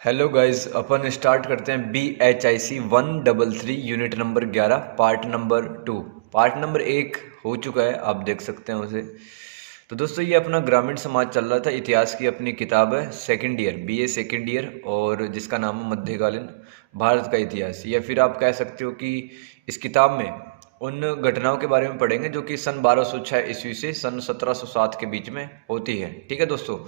Hello guys, अपन start करते हैं BHIC 133 unit number 11 part number 2। Part number 1 हो चुका है, आप देख सकते हैं उसे। तो दोस्तों ये अपना ग्रामीण समाज चल रहा था। इतिहास की अपनी किताब है, second year BA second year, और जिसका नाम है मध्यकालीन भारत का इतिहास। या फिर आप कह सकते हो कि इस किताब में उन घटनाओं के बारे में पढ़ेंगे जो कि सन 1206 ईस्वी से सन 1707 के बीच में होती है। ठीक है दोस्तों।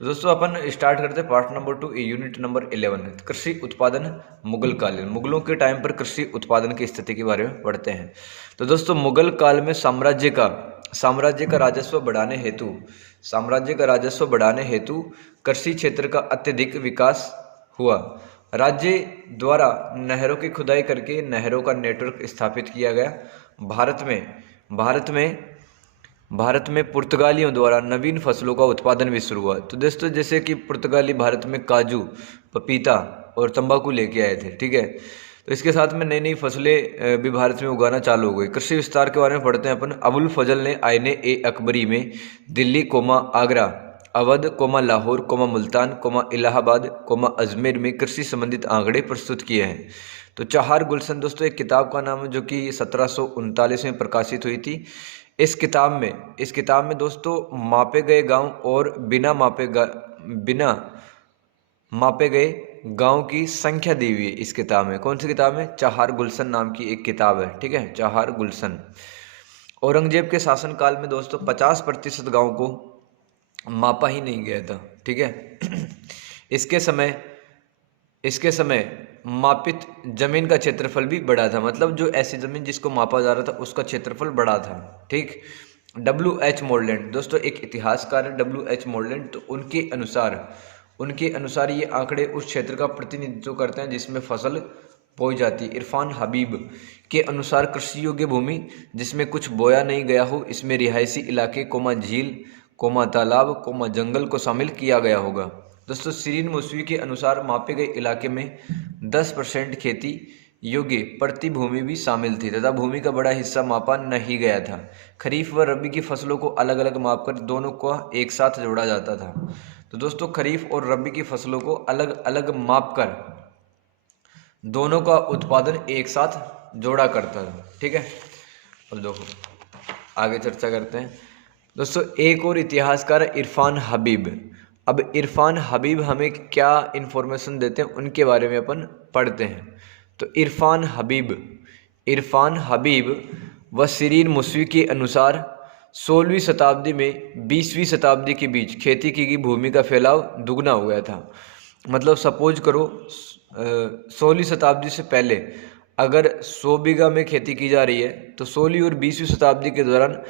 तो दोस्तों अपन स्टार्ट करते हैं पार्ट नंबर 2 यूनिट नंबर 11। कृषि उत्पादन मुगल कालीन। मुगलों के टाइम पर कृषि उत्पादन की स्थिति के बारे में पढ़ते हैं। तो दोस्तों मुगल काल में साम्राज्य का राजस्व बढ़ाने हेतु कृषि क्षेत्र का अत्यधिक विकास हुआ। राज्य द्वारा नहरों की खुदाई करके नहरों का नेटवर्क स्थापित किया गया। भारत में भारत में भारत में पुर्तगालियों द्वारा नवीन फसलों का उत्पादन भी शुरू हुआ। तो दोस्तों जैसे कि पुर्तगाली भारत में काजू, पपीता और तंबाकू लेके आए थे। ठीक है। तो इसके साथ में नई नई फसलें भी भारत में उगाना चालू हो गई। कृषि विस्तार के बारे में पढ़ते हैं अपन। अबुल फजल ने आईने ए अकबरी में Delhi comma Agra, Awadh comma Lahore comma Multan comma Allahabad comma Ajmer में कृषि संबंधित आंकड़े प्रस्तुत किए हैं। तो चहार गुलशन दोस्तों एक किताब का नाम है जो कि 1739 में प्रकाशित हुई थी। इस किताब में दोस्तों मापे गए गांव और बिना मापे गए गांव की संख्या दी हुई है। इस किताब में कौन सी किताब है? चहार गुलशन नाम की एक किताब है। ठीक है, चहार गुलशन। औरंगजेब के शासनकाल में दोस्तों 50% गांव को मापा ही नहीं गया था। ठीक है। इसके समय इसके समय मापित जमीन का क्षेत्रफल भी बड़ा था। मतलब जो ऐसी जमीन जिसको मापा जा रहा था उसका क्षेत्रफल बड़ा था। ठीक। WH मोरलैंड दोस्तों एक इतिहासकार है, WH मोरलैंड। तो उनके अनुसार ये आंकड़े उस क्षेत्र का प्रतिनिधित्व करते हैं जिसमें फसल बोई जाती है। इरफान हबीब के अनुसार कृषि योग्य भूमि जिसमें कुछ बोया नहीं गया हो, इसमें रिहायशी इलाके कोमा झील कोमा तालाब कोमा जंगल को शामिल किया गया होगा। दोस्तों सीरीन मुसवी के अनुसार मापे गए इलाके में 10% खेती योग्य प्रति भूमि भी शामिल थी तथा भूमि का बड़ा हिस्सा मापा नहीं गया था। खरीफ व रबी की फसलों को अलग अलग मापकर दोनों को एक साथ जोड़ा जाता था। तो दोस्तों खरीफ और रबी की फसलों को अलग अलग मापकर दोनों का उत्पादन एक साथ जोड़ा करता था। ठीक है। और देखो आगे चर्चा करते हैं। दोस्तों एक और इतिहासकार है इरफान हबीब। अब इरफान हबीब हमें क्या इन्फॉर्मेशन देते हैं उनके बारे में अपन पढ़ते हैं। तो इरफान हबीब व सीरीन मुसवी के अनुसार 16वीं शताब्दी में 20वीं शताब्दी के बीच खेती की गई भूमि का फैलाव दुगना हो गया था। मतलब सपोज करो 16वीं शताब्दी से पहले अगर 100 बीघा में खेती की जा रही है तो 16वीं और 20वीं शताब्दी के दौरान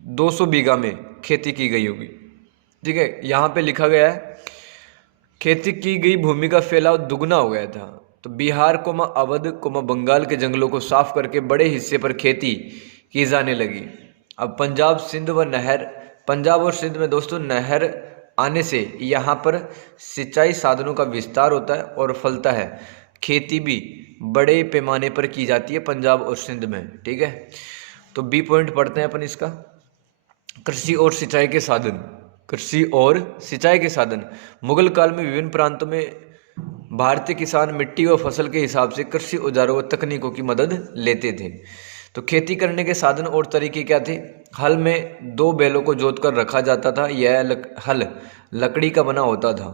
200 बीघा में खेती की गई होगी। ठीक है। यहाँ पे लिखा गया है खेती की गई भूमि का फैलाव दुगना हो गया था। तो बिहार कोमा अवध कोमा बंगाल के जंगलों को साफ करके बड़े हिस्से पर खेती की जाने लगी। अब पंजाब और सिंध में दोस्तों नहर आने से यहाँ पर सिंचाई साधनों का विस्तार होता है और फलता है। खेती भी बड़े पैमाने पर की जाती है पंजाब और सिंध में। ठीक है। तो बी पॉइंट पढ़ते हैं अपन इसका। कृषि और सिंचाई के साधन। मुगल काल में विभिन्न प्रांतों में भारतीय किसान मिट्टी व फसल के हिसाब से कृषि औजारों व तकनीकों की मदद लेते थे। तो खेती करने के साधन और तरीके क्या थे? हल में 2 बैलों को जोतकर रखा जाता था। यह हल लकड़ी का बना होता था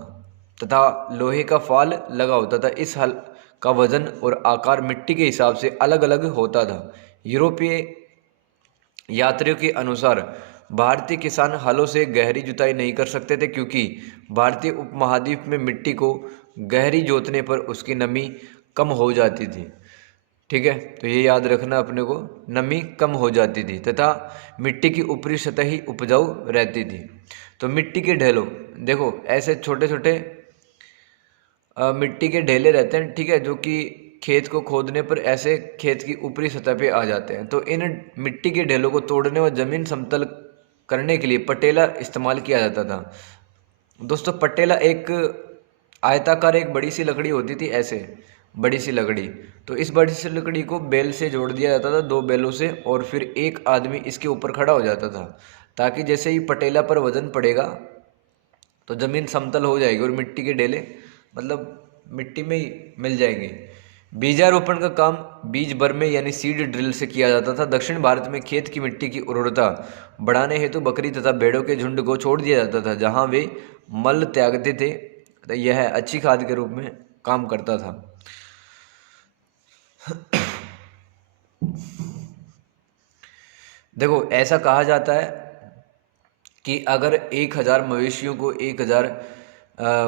तथा लोहे का फाल लगा होता था। इस हल का वजन और आकार मिट्टी के हिसाब से अलग अलग होता था। यूरोपीय यात्रियों के अनुसार भारतीय किसान हलों से गहरी जुताई नहीं कर सकते थे क्योंकि भारतीय उपमहाद्वीप में मिट्टी को गहरी जोतने पर उसकी नमी कम हो जाती थी। ठीक है। तो ये याद रखना अपने को, नमी कम हो जाती थी तथा मिट्टी की ऊपरी सतह ही उपजाऊ रहती थी। तो मिट्टी के ढेलों देखो ऐसे छोटे छोटे मिट्टी के ढेले रहते हैं। ठीक है। जो कि खेत को खोदने पर ऐसे खेत की ऊपरी सतह पे आ जाते हैं। तो इन मिट्टी के ढेलों को तोड़ने व जमीन समतल करने के लिए पटेला इस्तेमाल किया जाता था। दोस्तों पटेला एक आयताकार एक बड़ी सी लकड़ी होती थी, ऐसे बड़ी सी लकड़ी। तो इस बड़ी सी लकड़ी को बेल से जोड़ दिया जाता था, 2 बेलों से, और फिर एक आदमी इसके ऊपर खड़ा हो जाता था ताकि जैसे ही पटेला पर वजन पड़ेगा तो ज़मीन समतल हो जाएगी और मिट्टी के ढेले मतलब मिट्टी में ही मिल जाएंगे। बीजारोपण का काम बीज भर में यानी सीड ड्रिल से किया जाता था। दक्षिण भारत में खेत की मिट्टी की उर्वरता बढ़ाने हेतु बकरी तथा भेड़ों के झुंड को छोड़ दिया जाता था, जहां वे मल त्यागते थे। तो यह अच्छी खाद के रूप में काम करता था। देखो ऐसा कहा जाता है कि अगर 1000 मवेशियों को 1000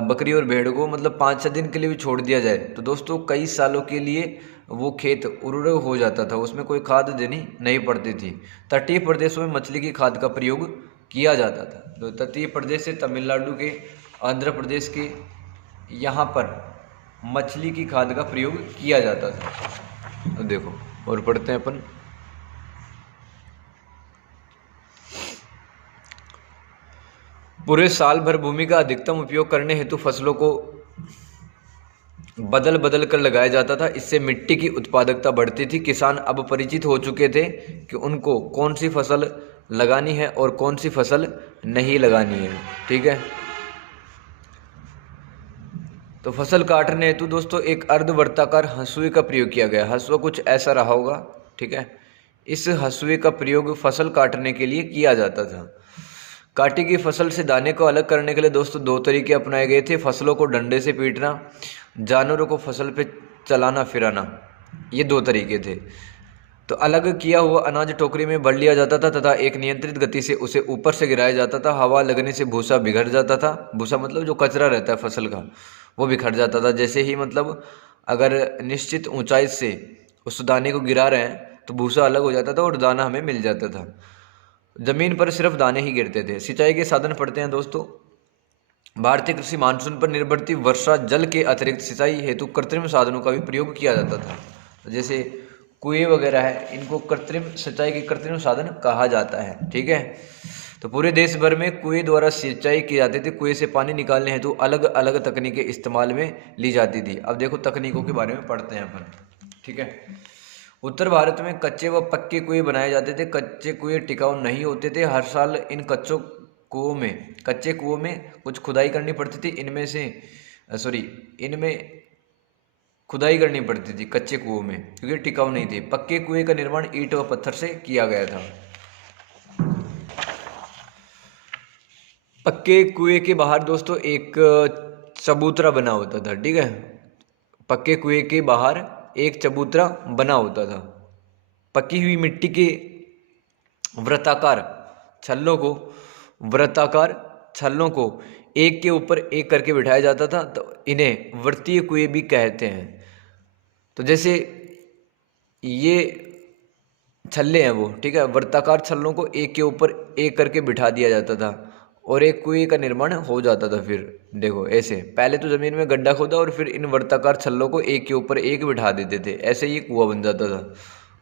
बकरी और भेड़ को मतलब 5-6 दिन के लिए भी छोड़ दिया जाए तो दोस्तों कई सालों के लिए वो खेत उर्वर हो जाता था, उसमें कोई खाद देनी नहीं पड़ती थी। तटीय प्रदेशों में मछली की खाद का प्रयोग किया जाता था। तो तटीय प्रदेश से तमिलनाडु के, आंध्र प्रदेश के, यहाँ पर मछली की खाद का प्रयोग किया जाता था। तो देखो और पढ़ते हैं अपन। पूरे साल भर भूमि का अधिकतम उपयोग करने हेतु फसलों को बदल बदल कर लगाया जाता था। इससे मिट्टी की उत्पादकता बढ़ती थी। किसान अब परिचित हो चुके थे कि उनको कौन सी फसल लगानी है और कौन सी फसल नहीं लगानी है। ठीक है, तो फसल काटने हेतु दोस्तों एक अर्धवर्ताकार हंसुए का प्रयोग किया गया। हंसुआ कुछ ऐसा रहा होगा। ठीक है, इस हंसुए का प्रयोग फसल काटने के लिए किया जाता था। काटी गई फसल से दाने को अलग करने के लिए दोस्तों 2 तरीके अपनाए गए थे। फसलों को डंडे से पीटना, जानवरों को फसल पे चलाना फिराना, ये 2 तरीके थे। तो अलग किया हुआ अनाज टोकरी में भर लिया जाता था तथा एक नियंत्रित गति से उसे ऊपर से गिराया जाता था। हवा लगने से भूसा बिखर जाता था। भूसा मतलब जो कचरा रहता है फसल का, वो बिखर जाता था। जैसे ही मतलब अगर निश्चित ऊंचाई से उस दाने को गिरा रहे हैं तो भूसा अलग हो जाता था और दाना हमें मिल जाता था। जमीन पर सिर्फ दाने ही गिरते थे। सिंचाई के साधन पढ़ते हैं दोस्तों। भारतीय कृषि मानसून पर निर्भर थी। वर्षा जल के अतिरिक्त सिंचाई हेतु कृत्रिम साधनों का भी प्रयोग किया जाता था। जैसे कुएं वगैरह है, इनको कृत्रिम सिंचाई के कृत्रिम साधन कहा जाता है। ठीक है, तो पूरे देश भर में कुएं द्वारा सिंचाई की जाती थी। कुएं से पानी निकालने हेतु अलग अलग तकनीकें इस्तेमाल में ली जाती थी। अब देखो तकनीकों के बारे में पढ़ते हैं अपन। ठीक है, उत्तर भारत में कच्चे व पक्के कुएं बनाए जाते थे। कच्चे कुएं टिकाऊ नहीं होते थे। हर साल इन कच्चे कुओं में कुछ खुदाई करनी पड़ती थी। इनमें खुदाई करनी पड़ती थी कच्चे कुओं में, क्योंकि टिकाऊ नहीं थे। पक्के कुएं का निर्माण ईंट व पत्थर से किया गया था। पक्के कुएं के बाहर दोस्तों एक चबूतरा बना होता था। ठीक है, पक्के कुएं के बाहर एक चबूतरा बना होता था। पकी हुई मिट्टी के वृत्ताकार छल्लों को एक के ऊपर एक करके बिठाया जाता था। तो इन्हें वृत्तीय कुएं भी कहते हैं। तो जैसे ये छल्ले हैं वो, ठीक है, वृत्ताकार छल्लों को एक के ऊपर एक करके बिठा दिया जाता था और एक कुएं का निर्माण हो जाता था। फिर देखो ऐसे पहले तो जमीन में गड्ढा खोदा और फिर इन वृत्ताकार छल्लों को एक के ऊपर एक बिठा देते थे। ऐसे ही कुआं बन जाता था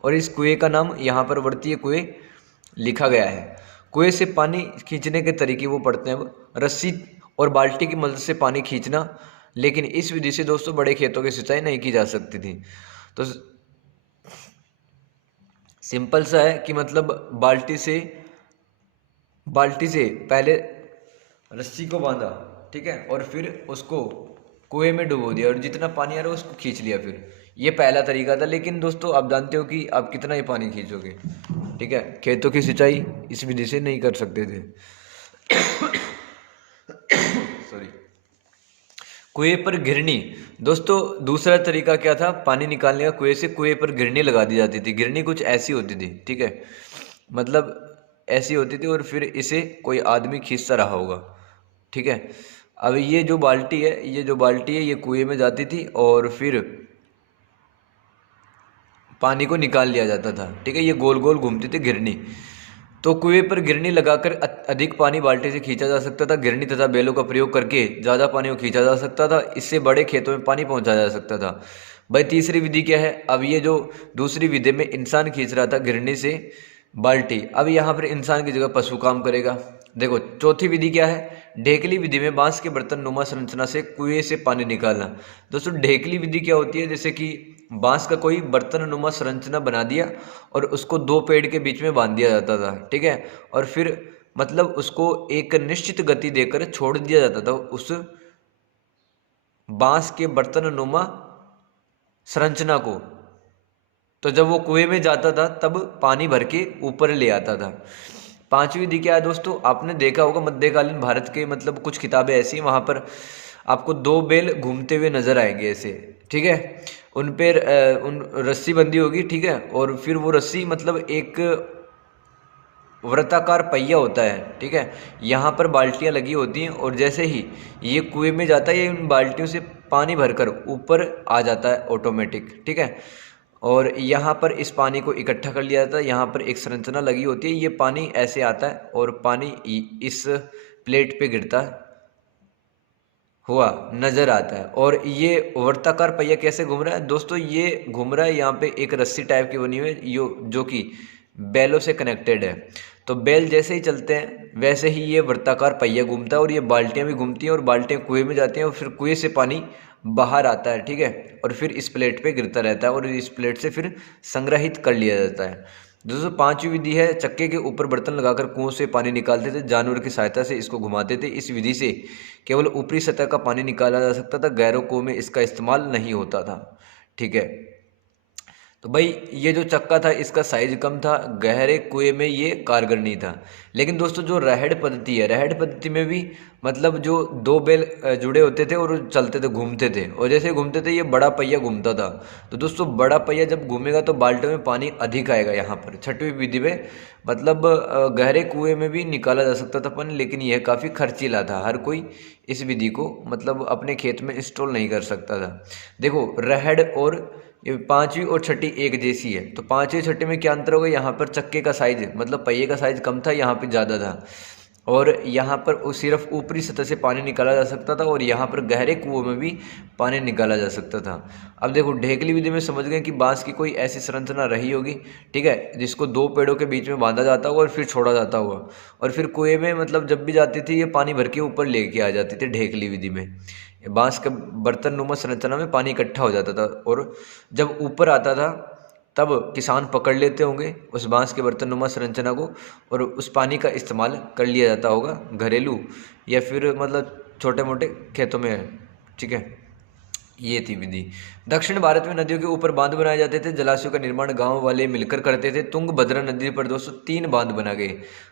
और इस कुएं का नाम यहाँ पर वृत्तीय कुएं लिखा गया है। कुएं से पानी खींचने के तरीके वो पढ़ते हैं अब। रस्सी और बाल्टी की मदद से पानी खींचना, लेकिन इस विधि से दोस्तों बड़े खेतों की सिंचाई नहीं की जा सकती थी। तो सिंपल सा है कि मतलब बाल्टी से पहले रस्सी को बांधा, ठीक है, और फिर उसको कुएं में डुबो दिया और जितना पानी आ रहा है उसको खींच लिया। फिर ये पहला तरीका था। लेकिन दोस्तों आप जानते हो कि आप कितना ही पानी खींचोगे। ठीक है, खेतों की सिंचाई इस विधि से नहीं कर सकते थे। सॉरी। कुएं पर घिरनी दोस्तों दूसरा तरीका क्या था पानी निकालने का? कुएं से कुएं पर घिरनी लगा दी जाती थी। घिरनी कुछ ऐसी होती थी, ठीक है, मतलब ऐसी होती थी और फिर इसे कोई आदमी खींचता रहा होगा। ठीक है, अब ये जो बाल्टी है ये कुएं में जाती थी और फिर पानी को निकाल लिया जाता था। ठीक है, ये गोल गोल घूमती थी घिरनी। तो कुएं पर घिरनी लगाकर अधिक पानी बाल्टी से खींचा जा सकता था। घिरनी तथा बैलों का प्रयोग करके ज़्यादा पानी को खींचा जा सकता था। इससे बड़े खेतों में पानी पहुंचाया जा सकता था। भाई तीसरी विधि क्या है? अब ये जो दूसरी विधि में इंसान खींच रहा था घिरनी से बाल्टी, अब यहाँ पर इंसान की जगह पशु काम करेगा। देखो चौथी विधि क्या है? ढेकली विधि में बांस के बर्तन नुमा संरचना से कुएं से पानी निकालना। दोस्तों ढेकली विधि क्या होती है? जैसे कि बांस का कोई बर्तन नुमा संरचना बना दिया और उसको 2 पेड़ के बीच में बांध दिया जाता था। ठीक है, और फिर मतलब उसको एक निश्चित गति देकर छोड़ दिया जाता था उस बांस के बर्तननुमा संरचना को। तो जब वो कुएं में जाता था तब पानी भर के ऊपर ले आता था। पांचवी विधि क्या है दोस्तों, आपने देखा होगा मध्यकालीन भारत के मतलब कुछ किताबें ऐसी, वहां पर आपको दो बैल घूमते हुए नजर आएंगे ऐसे, ठीक है। उन पर उन रस्सी बंधी होगी, ठीक है, और फिर वो रस्सी मतलब एक वृत्ताकार पहिया होता है, ठीक है। यहाँ पर बाल्टियाँ लगी होती हैं और जैसे ही ये कुएं में जाता है ये उन बाल्टियों से पानी भरकर ऊपर आ जाता है ऑटोमेटिक, ठीक है। और यहाँ पर इस पानी को इकट्ठा कर लिया जाता है। यहाँ पर एक संरचना लगी होती है, ये पानी ऐसे आता है और पानी इस प्लेट पे गिरता हुआ नजर आता है। और ये वर्ताकार पहिया कैसे घूम रहा है दोस्तों, ये घूम रहा है यहाँ पे एक रस्सी टाइप की बनी हुई है जो कि बैलों से कनेक्टेड है। तो बैल जैसे ही चलते हैं वैसे ही ये वर्ताकार पहिया घूमता है और ये बाल्टियाँ भी घूमती हैं और बाल्टियाँ कुएं में जाती हैं और फिर कुएं से पानी बाहर आता है, ठीक है, और फिर इस प्लेट पे गिरता रहता है और इस प्लेट से फिर संग्रहित कर लिया जाता है। दोस्तों पांचवी विधि है, चक्के के ऊपर बर्तन लगाकर कुओं से पानी निकालते थे, जानवर की सहायता से इसको घुमाते थे। इस विधि से केवल ऊपरी सतह का पानी निकाला जा सकता था, गहरे कुओं में इसका इस्तेमाल नहीं होता था, ठीक है। तो भाई ये जो चक्का था इसका साइज कम था, गहरे कुएं में ये कारगर नहीं था। लेकिन दोस्तों जो रहड़ पद्धति है, रहड़ पद्धति में भी मतलब जो दो बैल जुड़े होते थे और चलते थे, घूमते थे, और जैसे घूमते थे ये बड़ा पहिया घूमता था। तो दोस्तों बड़ा पहिया जब घूमेगा तो बाल्टियों में पानी अधिक आएगा। यहाँ पर छठवीं विधि में मतलब गहरे कुएं में भी निकाला जा सकता था पानी, लेकिन यह काफ़ी खर्चीला था, हर कोई इस विधि को मतलब अपने खेत में इंस्टॉल नहीं कर सकता था। देखो रहड़ और ये पांचवी और छठी एक जैसी है, तो पांचवी छठी में क्या अंतर होगा, यहाँ पर चक्के का साइज मतलब पहिए का साइज कम था, यहाँ पे ज़्यादा था, और यहाँ पर सिर्फ ऊपरी सतह से पानी निकाला जा सकता था और यहाँ पर गहरे कुओं में भी पानी निकाला जा सकता था। अब देखो ढेकली विधि में समझ गए कि बांस की कोई ऐसी संरचना रही होगी, ठीक है, जिसको दो पेड़ों के बीच में बांधा जाता होगा और फिर छोड़ा जाता होगा, और फिर कुएं में मतलब जब भी जाती थी ये पानी भर के ऊपर लेके आ जाती थी। ढेकली विधि में बांस के बर्तन नुमा संरचना में पानी इकट्ठा हो जाता था और जब ऊपर आता था तब किसान पकड़ लेते होंगे उस बांस के बर्तन नुमा संरचना को और उस पानी का इस्तेमाल कर लिया जाता होगा घरेलू या फिर मतलब छोटे मोटे खेतों में, ठीक है। ये थी विधि। दक्षिण भारत में नदियों के ऊपर बांध बनाए जाते थे, जलाशयों का निर्माण गांव वाले मिलकर करते थे। तुंगभद्रा नदी पर दोस्तों 3 बांध बना गए।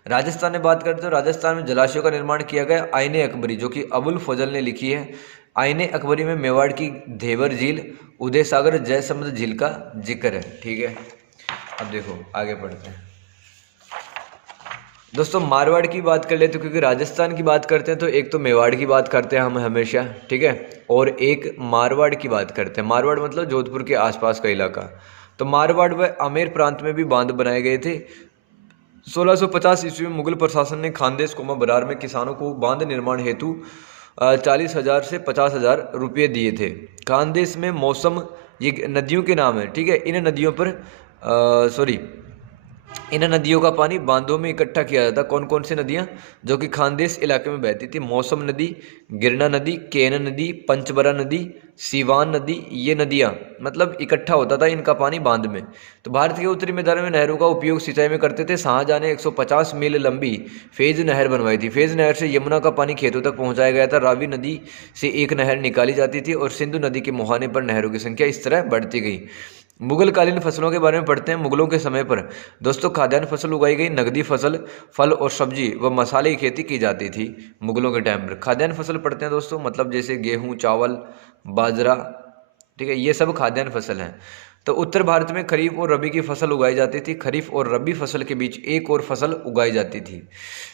राजस्थान में बात करते हो, राजस्थान में जलाशयों का निर्माण किया गया। आईने अकबरी जो कि अबुल फजल ने लिखी है, आईने अकबरी में मेवाड़ की धेवर झील, उदय सागर, जयसमंद झील का जिक्र है, ठीक है। अब देखो आगे पढ़ते हैं दोस्तों। मारवाड़ की बात कर लेते, क्योंकि राजस्थान की बात करते हैं तो एक तो मेवाड़ की बात करते हैं हम हमेशा, ठीक है, और एक मारवाड़ की बात करते हैं। मारवाड़ मतलब जोधपुर के आसपास का इलाका। तो मारवाड़ व आमेर प्रांत में भी बांध बनाए गए थे। 1650 ईस्वी में मुगल प्रशासन ने खानदेश कोमा बरार में किसानों को बांध निर्माण हेतु 40,000 से 50,000 रुपये दिए थे। खानदेश में मौसम, ये नदियों के नाम है, ठीक है। इन नदियों का पानी बांधों में इकट्ठा किया जाता। कौन कौन सी नदियाँ जो कि खानदेश इलाके में बहती थी? मौसम नदी, गिरना नदी, केन नदी, पंचबरा नदी, सीवान नदी, ये नदियाँ मतलब इकट्ठा होता था इनका पानी बांध में। तो भारत के उत्तरी मैदान में नहरों का उपयोग सिंचाई में करते थे। शाहजहां ने 150 मील लंबी फेज नहर बनवाई थी। फेज नहर से यमुना का पानी खेतों तक पहुंचाया गया था। रावी नदी से एक नहर निकाली जाती थी और सिंधु नदी के मुहाने पर नहरों की संख्या इस तरह बढ़ती गई। मुगल कालीन फसलों के बारे में पढ़ते हैं। मुगलों के समय पर दोस्तों खाद्यान्न फसल उगाई गई, नकदी फसल, फल और सब्जी व मसाले की खेती की जाती थी। मुगलों के टाइम पर खाद्यान्न फसल पढ़ते हैं दोस्तों, मतलब जैसे गेहूं, चावल, बाजरा, ठीक है, ये सब खाद्यान्न फसल हैं। तो उत्तर भारत में खरीफ और रबी की फसल उगाई जाती थी। खरीफ और रबी फसल के बीच एक और फसल उगाई जाती थी।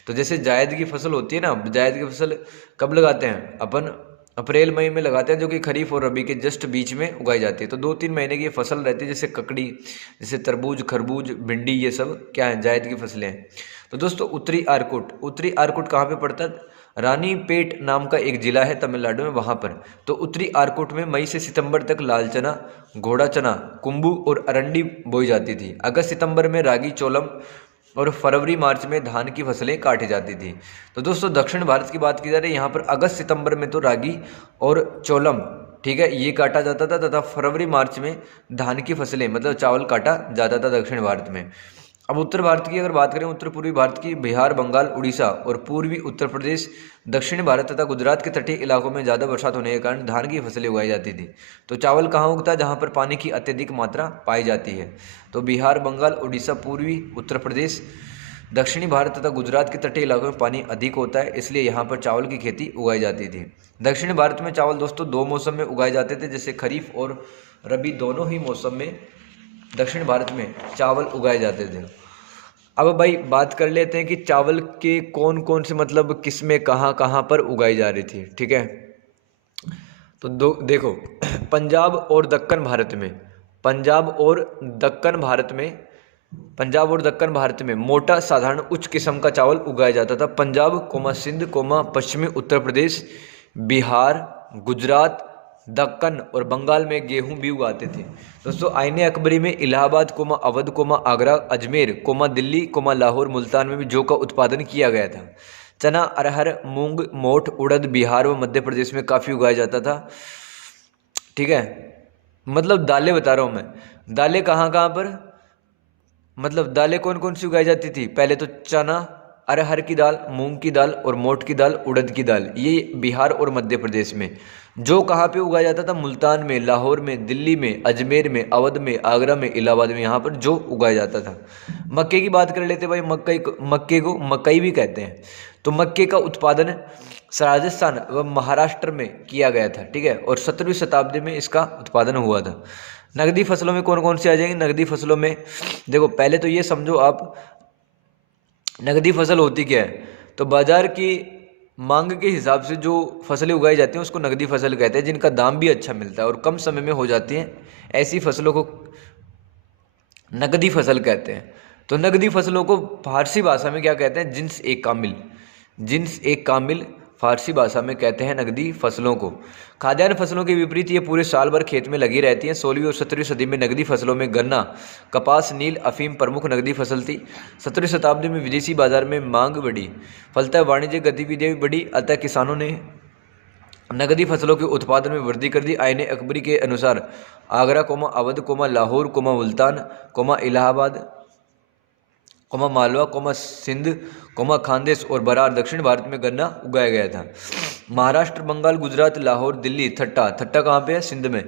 तो जैसे जायद की फसल होती है ना, जायद की फसल कब लगाते हैं अपन? अप्रैल मई में लगाते हैं, जो कि खरीफ और रबी के जस्ट बीच में उगाई जाती है। तो 2-3 महीने की फसल रहती है, जैसे ककड़ी, जैसे तरबूज, खरबूज, भिंडी, ये सब क्या है? जायद की फसलें हैं। तो दोस्तों उत्तरी आर्कोट कहाँ पे पड़ता है? रानीपेट नाम का एक जिला है तमिलनाडु में, वहाँ पर। तो उत्तरी आर्कोट में मई से सितंबर तक लाल चना, घोड़ा चना, कुंभू और अरंडी बोई जाती थी। अगस्त सितंबर में रागी, चोलम और फरवरी मार्च में धान की फसलें काटी जाती थी। तो दोस्तों दक्षिण भारत की बात की जा रही है, यहाँ पर अगस्त सितंबर में तो रागी और चोलम, ठीक है, ये काटा जाता था, तथा फरवरी मार्च में धान की फसलें मतलब चावल काटा जाता था दक्षिण भारत में। अब उत्तर भारत की अगर बात करें, उत्तर पूर्वी भारत की बिहार, बंगाल, उड़ीसा और पूर्वी उत्तर प्रदेश, दक्षिणी भारत तथा गुजरात के तटीय इलाकों में ज़्यादा बरसात होने के कारण धान की फसलें उगाई जाती थी। तो चावल कहाँ उगता है? जहाँ पर पानी की अत्यधिक मात्रा पाई जाती है। तो बिहार, बंगाल, उड़ीसा, पूर्वी उत्तर प्रदेश, दक्षिणी भारत तथा गुजरात के तटीय इलाकों में पानी अधिक होता है, इसलिए यहाँ पर चावल की खेती उगाई जाती थी। दक्षिणी भारत में चावल दोस्तों 2 मौसम में उगाए जाते थे, जैसे खरीफ और रबी दोनों ही मौसम में दक्षिण भारत में चावल उगाए जाते थे। अब भाई बात कर लेते हैं कि चावल के कौन कौन से मतलब किस्में कहाँ कहाँ पर उगाई जा रही थी, ठीक है। तो देखो पंजाब और दक्कन भारत में, पंजाब और दक्कन भारत में, पंजाब और दक्कन भारत में मोटा साधारण उच्च किस्म का चावल उगाया जाता था। पंजाब कोमा सिंध कोमा पश्चिमी उत्तर प्रदेश, बिहार, गुजरात, दक्कन और बंगाल में गेहूं भी उगाते थे। दोस्तों आईने अकबरी में Allahabad comma Awadh comma Agra, Ajmer comma Delhi comma Lahore, Multan में भी जौ का उत्पादन किया गया था। चना, अरहर, मूंग, मोठ, उड़द बिहार व मध्य प्रदेश में काफ़ी उगाया जाता था, ठीक है। मतलब दालें बता रहा हूँ मैं, दालें कहाँ कहाँ पर, मतलब दालें कौन कौन सी उगाई जाती थी? पहले तो चना, अरहर की दाल, मूंग की दाल और मोठ की दाल, उड़द की दाल, ये बिहार और मध्य प्रदेश में। जो कहाँ पे उगाया जाता था? मुल्तान में, लाहौर में, दिल्ली में, अजमेर में, अवध में, आगरा में, इलाहाबाद में, यहाँ पर जो उगाया जाता था। मक्के की बात कर लेते भाई, मक्के को मकई भी कहते हैं। तो मक्के का उत्पादन राजस्थान व महाराष्ट्र में किया गया था, ठीक है, और 17वीं शताब्दी में इसका उत्पादन हुआ था। नकदी फसलों में कौन कौन सी आ जाएंगी? नकदी फसलों में देखो पहले तो ये समझो आप, नकदी फसल होती क्या है? तो बाजार की मांग के हिसाब से जो फसलें उगाई जाती हैं उसको नकदी फसल कहते हैं, जिनका दाम भी अच्छा मिलता है और कम समय में हो जाती हैं, ऐसी फसलों को नकदी फसल कहते हैं। तो नकदी फसलों को फारसी भाषा में क्या कहते हैं? जिन्स एक कामिल, जिन्स एक कामिल फारसी भाषा में कहते हैं नकदी फसलों को। खाद्यान्न फसलों के विपरीत ये पूरे साल भर खेत में लगी रहती हैं। 16वीं और 17वीं सदी में नकदी फसलों में गन्ना, कपास, नील, अफीम प्रमुख नकदी फसल थी। 17वीं शताब्दी में विदेशी बाजार में मांग बढ़ी, फलतः वाणिज्यिक गतिविधियाँ भी बढ़ी, अतः किसानों ने नकदी फसलों के उत्पादन में वृद्धि कर दी। आईने अकबरी के अनुसार Agra comma Awadh comma Lahore comma Multan comma Allahabad comma Malwa comma Sindh comma Khandesh और बरार दक्षिण भारत में गन्ना उगाया गया था। महाराष्ट्र, बंगाल, गुजरात, लाहौर, दिल्ली, ठट्टा कहाँ पे है? सिंध में,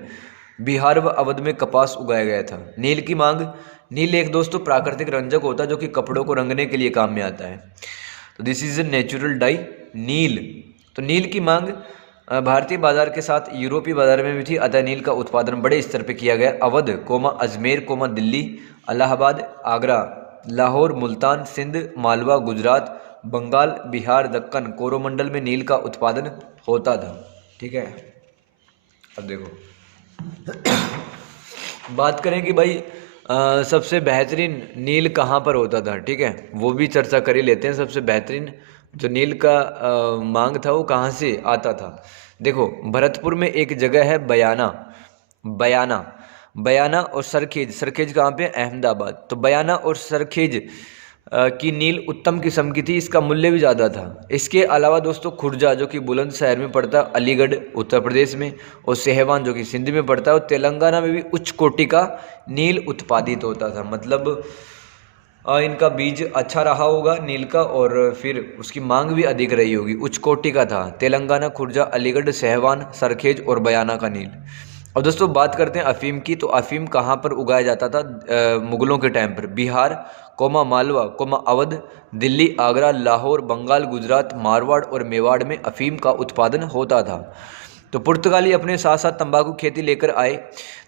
बिहार व अवध में कपास उगाया गया था। नील की मांग, नील एक दोस्तों प्राकृतिक रंजक होता है जो कि कपड़ों को रंगने के लिए काम में आता है। तो this is a natural dye, neel. तो नील की मांग भारतीय बाजार के साथ यूरोपीय बाजार में भी थी, अतः नील का उत्पादन बड़े स्तर पर किया गया। अवध कोमा अजमेर कोमा दिल्ली, इलाहाबाद, आगरा, लाहौर, मुल्तान, सिंध, मालवा, गुजरात, बंगाल, बिहार, दक्कन, कोरोमंडल में नील का उत्पादन होता था, ठीक है। अब देखो बात करें कि भाई सबसे बेहतरीन नील कहाँ पर होता था, ठीक है, वो भी चर्चा कर ही लेते हैं। सबसे बेहतरीन जो नील का मांग था वो कहाँ से आता था? देखो भरतपुर में एक जगह है बयाना, बयाना, बयाना और सरखेज, सरखेज कहाँ पे? अहमदाबाद। तो बयाना और सरखेज की नील उत्तम किस्म की थी, इसका मूल्य भी ज़्यादा था। इसके अलावा दोस्तों खुर्जा जो कि बुलंदशहर में पड़ता है, अलीगढ़ उत्तर प्रदेश में, और सेहवान जो कि सिंध में पड़ता है, और तेलंगाना में भी उच्च कोटि का नील उत्पादित होता था। मतलब इनका बीज अच्छा रहा होगा नील का, और फिर उसकी मांग भी अधिक रही होगी, उच्च कोटि का था। तेलंगाना, खुर्जा, अलीगढ़, सेहवान, सरखेज और बयाना का नील। अब दोस्तों बात करते हैं अफीम की। तो अफीम कहाँ पर उगाया जाता था मुगलों के टाइम पर? बिहार कोमा मालवा कोमा अवध, दिल्ली, आगरा, लाहौर, बंगाल, गुजरात, मारवाड़ और मेवाड़ में अफीम का उत्पादन होता था। तो पुर्तगाली अपने साथ साथ तंबाकू खेती लेकर आए।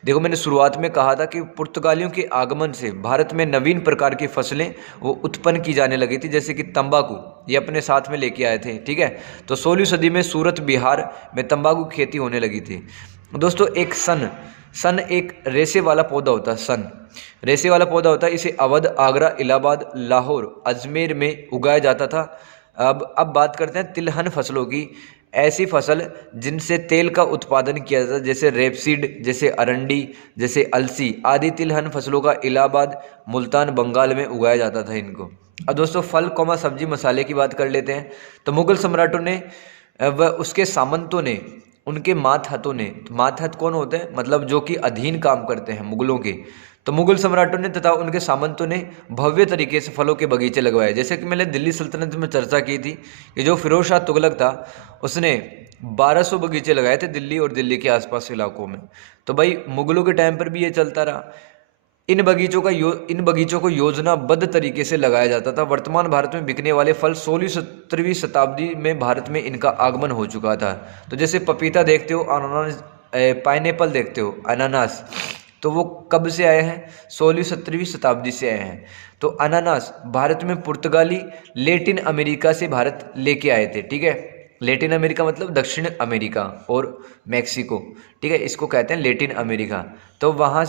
देखो मैंने शुरुआत में कहा था कि पुर्तगालियों के आगमन से भारत में नवीन प्रकार की फसलें वो उत्पन्न की जाने लगी थी, जैसे कि तंबाकू ये अपने साथ में लेके आए थे, ठीक है। तो 16वीं सदी में सूरत बिहार में तंबाकू खेती होने लगी थी। दोस्तों एक सन एक रेशे वाला पौधा होता है, सन रेशे वाला पौधा होता है। इसे अवध, आगरा, इलाहाबाद, लाहौर, अजमेर में उगाया जाता था। अब बात करते हैं तिलहन फसलों की। ऐसी फसल जिनसे तेल का उत्पादन किया जाता है, जैसे रेपसीड, जैसे अरंडी, जैसे अलसी आदि तिलहन फसलों का इलाहाबाद, मुल्तान, बंगाल में उगाया जाता था इनको। अब दोस्तों फल कौमा सब्जी मसाले की बात कर लेते हैं। तो मुगल सम्राटों ने व उसके सामंतों ने, उनके मातहतों ने, मातहत कौन होते हैं? मतलब जो कि अधीन काम करते हैं मुगलों के, तो मुगल सम्राटों ने तथा उनके सामंतों ने भव्य तरीके से फलों के बगीचे लगवाए। जैसे कि मैंने दिल्ली सल्तनत में चर्चा की थी कि जो फिरोज शाह तुगलक था उसने 1200 बगीचे लगाए थे दिल्ली और दिल्ली के आसपास इलाकों में। तो भाई मुगलों के टाइम पर भी ये चलता रहा। इन बगीचों को योजनाबद्ध तरीके से लगाया जाता था। वर्तमान भारत में बिकने वाले फल 16वीं-17वीं शताब्दी में भारत में इनका आगमन हो चुका था। तो जैसे पपीता देखते हो, अनानास, पाइनएप्पल देखते हो, अनानास, तो वो कब से आए हैं? 16वीं-17वीं शताब्दी से आए हैं। तो अनानास भारत में पुर्तगाली लेटिन अमेरिका से भारत लेके आए थे। ठीक है, लेटिन अमेरिका मतलब दक्षिण अमेरिका और मैक्सिको। ठीक है, इसको कहते हैं लेटिन अमेरिका। तो वहाँ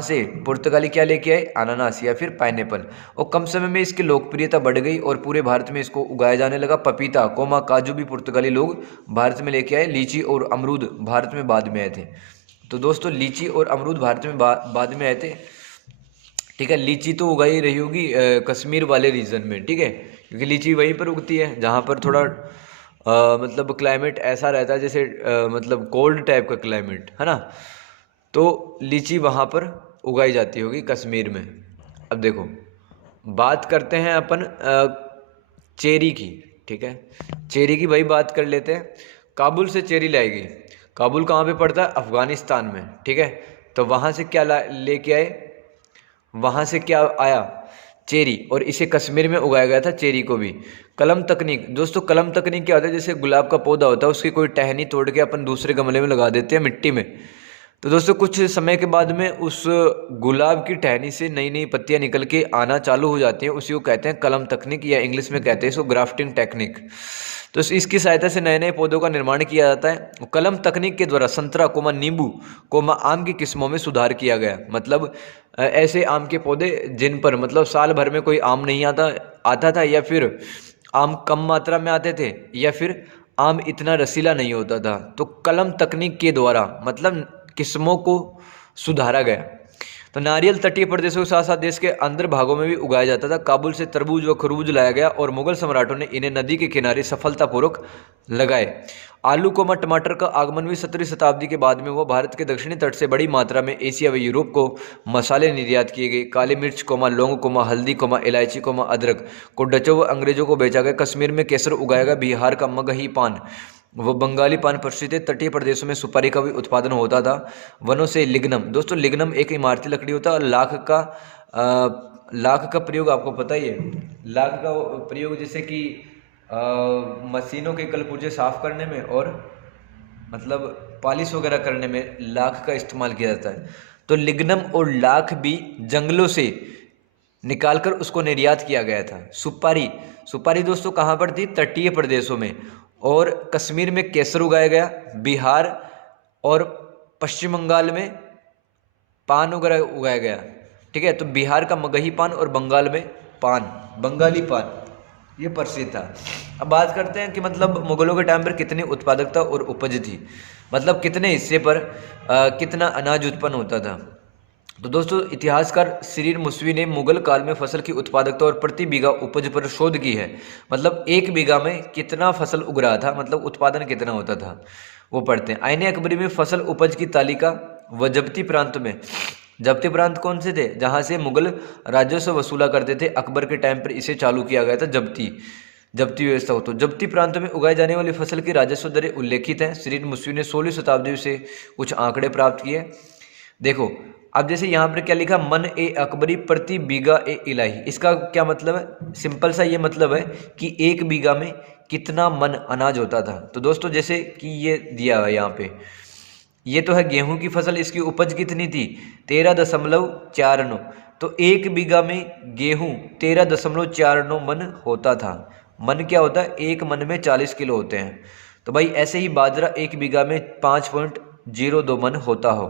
से पुर्तगाली क्या लेके आए? अनानास या फिर पाइनएप्पल। और कम समय में इसकी लोकप्रियता बढ़ गई और पूरे भारत में इसको उगाया जाने लगा। पपीता, काजू भी पुर्तगाली लोग भारत में लेके आए। लीची और अमरूद भारत में बाद में आए थे। तो दोस्तों लीची और अमरूद भारत में बाद में आए थे। ठीक है, लीची तो उगाई रही होगी कश्मीर वाले रीजन में। ठीक है, क्योंकि लीची वहीं पर उगती है जहाँ पर थोड़ा मतलब क्लाइमेट ऐसा रहता है जैसे मतलब कोल्ड टाइप का क्लाइमेट है ना। तो लीची वहाँ पर उगाई जाती होगी कश्मीर में। अब देखो बात करते हैं अपन चेरी की। ठीक है, चेरी की भाई बात कर लेते हैं। काबुल से चेरी लाएगी। काबुल कहाँ पे पड़ता है? अफ़गानिस्तान में। ठीक है, तो वहाँ से क्या लेके आए? वहाँ से क्या आया? चेरी। और इसे कश्मीर में उगाया गया था चेरी को भी। कलम तकनीक दोस्तों, कलम तकनीक क्या होता है? जैसे गुलाब का पौधा होता है उसकी कोई टहनी तोड़ के अपन दूसरे गमले में लगा देते हैं मिट्टी में। तो दोस्तों कुछ समय के बाद में उस गुलाब की टहनी से नई नई पत्तियां निकल के आना चालू हो जाती हैं। उसी को कहते हैं कलम तकनीक, या इंग्लिश में कहते हैं इसको ग्राफ्टिंग टेक्निक। तो इसकी सहायता से नए नए पौधों का निर्माण किया जाता है। कलम तकनीक के द्वारा संतरा, नींबू, आम की किस्मों में सुधार किया गया। मतलब ऐसे आम के पौधे जिन पर मतलब साल भर में कोई आम नहीं आता था, या फिर आम कम मात्रा में आते थे, या फिर आम इतना रसीला नहीं होता था। तो कलम तकनीक के द्वारा मतलब किस्मों को सुधारा गया। तो नारियल तटीय प्रदेशों के साथ साथ देश के अंदर भागों में भी उगाया जाता था। काबुल से तरबूज व खरबूज लाया गया और मुगल सम्राटों ने इन्हें नदी के किनारे सफलतापूर्वक लगाए। आलू टमाटर का आगमन भी 17वीं शताब्दी के बाद में हुआ। भारत के दक्षिणी तट से बड़ी मात्रा में एशिया व यूरोप को मसाले निर्यात किए गए। काली मिर्च, लौंग, हल्दी, इलायची, अदरक को डचों व अंग्रेजों को बेचा गया। कश्मीर में केसर उगाया गया। बिहार का मगही पान वो बंगाली पान प्रसिद्ध है। तटीय प्रदेशों में सुपारी का भी उत्पादन होता था। वनों से लिग्नम, दोस्तों लिग्नम एक इमारती लकड़ी होता है। और लाख का प्रयोग आपको पता ही है। लाख का प्रयोग जैसे कि मशीनों के कलपुर्जे साफ करने में और मतलब पॉलिश वगैरह करने में लाख का इस्तेमाल किया जाता है। तो लिग्नम और लाख भी जंगलों से निकालकर उसको निर्यात किया गया था। सुपारी दोस्तों कहाँ पर थी? तटीय प्रदेशों में। और कश्मीर में केसर उगाया गया। बिहार और पश्चिम बंगाल में पान वगैरह उगाया गया। ठीक है, तो बिहार का मगही पान और बंगाल में बंगाली पान ये प्रसिद्ध था। अब बात करते हैं कि मतलब मुगलों के टाइम पर कितनी उत्पादकता और उपज थी, मतलब कितने हिस्से पर कितना अनाज उत्पन्न होता था। तो दोस्तों इतिहासकार श्रीर मुसवी ने मुगल काल में फसल की उत्पादकता और प्रति बीघा उपज पर शोध की है। मतलब एक बीघा में कितना फसल उग रहा था, मतलब उत्पादन कितना होता था, वो पढ़ते हैं। आईने अकबरी में फसल उपज की तालिका व जब्ती प्रांत में, जब्ती प्रांत कौन से थे? जहाँ से मुगल राजस्व वसूला करते थे। अकबर के टाइम पर इसे चालू किया गया था जब्ती व्यवस्था हो। तो जब्ती प्रांत में उगाई जाने वाली फसल की राजस्व दरें उल्लेखित हैं। श्रीर मुसवी ने 16वीं शताब्दी से कुछ आंकड़े प्राप्त किए। देखो अब जैसे यहाँ पर क्या लिखा? मन ए अकबरी प्रति बीघा ए इलाही। इसका क्या मतलब है? सिंपल सा ये मतलब है कि एक बीघा में कितना मन अनाज होता था। तो दोस्तों जैसे कि ये दिया है यहाँ पे, ये तो है गेहूं की फसल। इसकी उपज कितनी थी? 13.49। तो एक बीघा में गेहूं 13.49 मन होता था। मन क्या होता है? एक मन में 40 किलो होते हैं। तो भाई ऐसे ही बाजरा एक बीघा में 5.02 मन होता हो।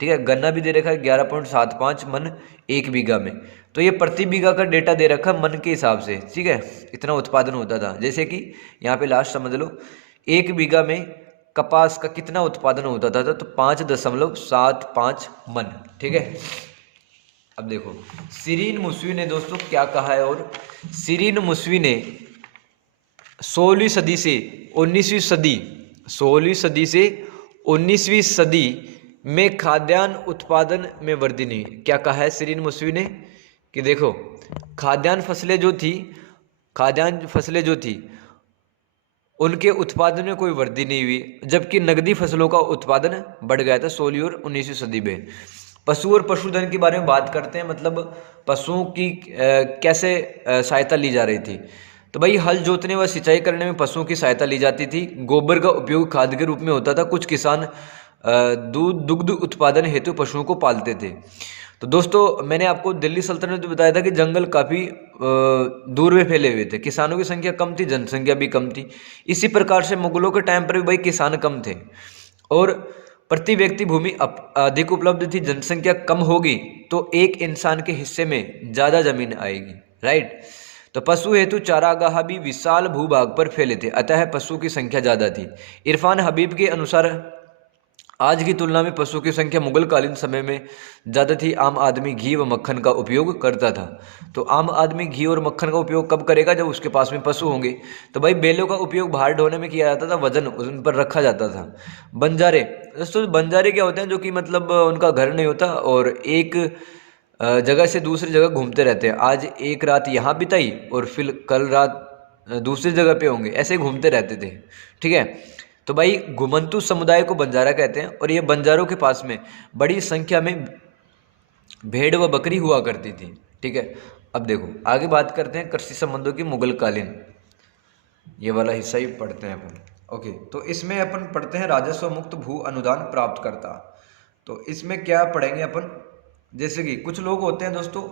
ठीक है, गन्ना भी दे रखा है 11.75 मन एक बीघा में। तो ये प्रति बीघा का डेटा दे रखा मन के हिसाब से। ठीक है, इतना उत्पादन होता था। जैसे कि यहाँ पे लास्ट समझ लो, एक बीघा में कपास का कितना उत्पादन होता था? तो 5.75 मन। ठीक है, अब देखो श्रीर मुसवी ने दोस्तों क्या कहा है। और श्रीर मुसवी ने 16वीं सदी से 19वीं सदी में खाद्यान्न उत्पादन में वृद्धि नहीं। क्या कहा है शिरीन मुसवी ने कि देखो खाद्यान्न फसलें जो थी उनके उत्पादन में कोई वृद्धि नहीं हुई, जबकि नकदी फसलों का उत्पादन बढ़ गया था 16वीं और 19वीं सदी में। पशु और पशुधन के बारे में बात करते हैं, मतलब पशुओं की कैसे सहायता ली जा रही थी। तो भाई हल जोतने व सिंचाई करने में पशुओं की सहायता ली जाती थी। गोबर का उपयोग खाद के रूप में होता था। कुछ किसान दुग्ध उत्पादन हेतु पशुओं को पालते थे। तो दोस्तों मैंने आपको दिल्ली सल्तनत में बताया था कि जंगल काफ़ी दूर में फैले हुए थे, किसानों की संख्या कम थी, जनसंख्या भी कम थी। इसी प्रकार से मुगलों के टाइम पर भी भाई किसान कम थे और प्रति व्यक्ति भूमि अधिक उपलब्ध थी। जनसंख्या कम होगी तो एक इंसान के हिस्से में ज़्यादा जमीन आएगी, राइट। तो पशु हेतु चारागाह भी विशाल भूभाग पर फैले थे, अतः पशु की संख्या ज़्यादा थी। इरफान हबीब के अनुसार आज की तुलना में पशु की संख्या मुगल कालीन समय में ज़्यादा थी। आम आदमी घी व मक्खन का उपयोग करता था। तो आम आदमी घी और मक्खन का उपयोग कब करेगा? जब उसके पास में पशु होंगे। तो भाई बैलों का उपयोग भार ढोने में किया जाता था, वजन उन पर रखा जाता था। बंजारे, दोस्तों बंजारे क्या होते हैं? जो कि मतलब उनका घर नहीं होता और एक जगह से दूसरी जगह घूमते रहते हैं। आज एक रात यहाँ बिताई और फिर कल रात दूसरी जगह पे होंगे, ऐसे घूमते रहते थे, ठीक है। तो भाई घुमंतु समुदाय को बंजारा कहते हैं और ये बंजारों के पास में बड़ी संख्या में भेड़ व बकरी हुआ करती थी, ठीक है। अब देखो आगे बात करते हैं कृषि संबंधों की मुगल कालीन, ये वाला हिस्सा ही पढ़ते हैं अपन। ओके, तो इसमें अपन पढ़ते हैं राजस्व मुक्त भू अनुदान प्राप्त करता। तो इसमें क्या पढ़ेंगे अपन? जैसे कि कुछ लोग होते हैं दोस्तों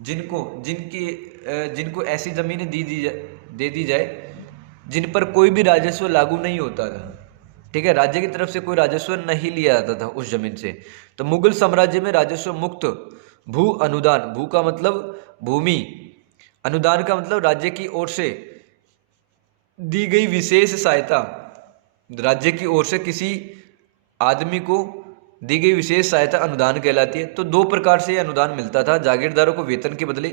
जिनको ऐसी जमीनें दे दी जाए जिन पर कोई भी राजस्व लागू नहीं होता था, ठीक है। राज्य की तरफ से कोई राजस्व नहीं लिया जाता था उस जमीन से। तो मुगल साम्राज्य में राजस्व मुक्त भू अनुदान, भू का मतलब भूमि, अनुदान का मतलब राज्य की ओर से दी गई विशेष सहायता, राज्य की ओर से किसी आदमी को दी गई विशेष सहायता अनुदान कहलाती है। तो दो प्रकार से यह अनुदान मिलता था। जागीरदारों को वेतन के बदले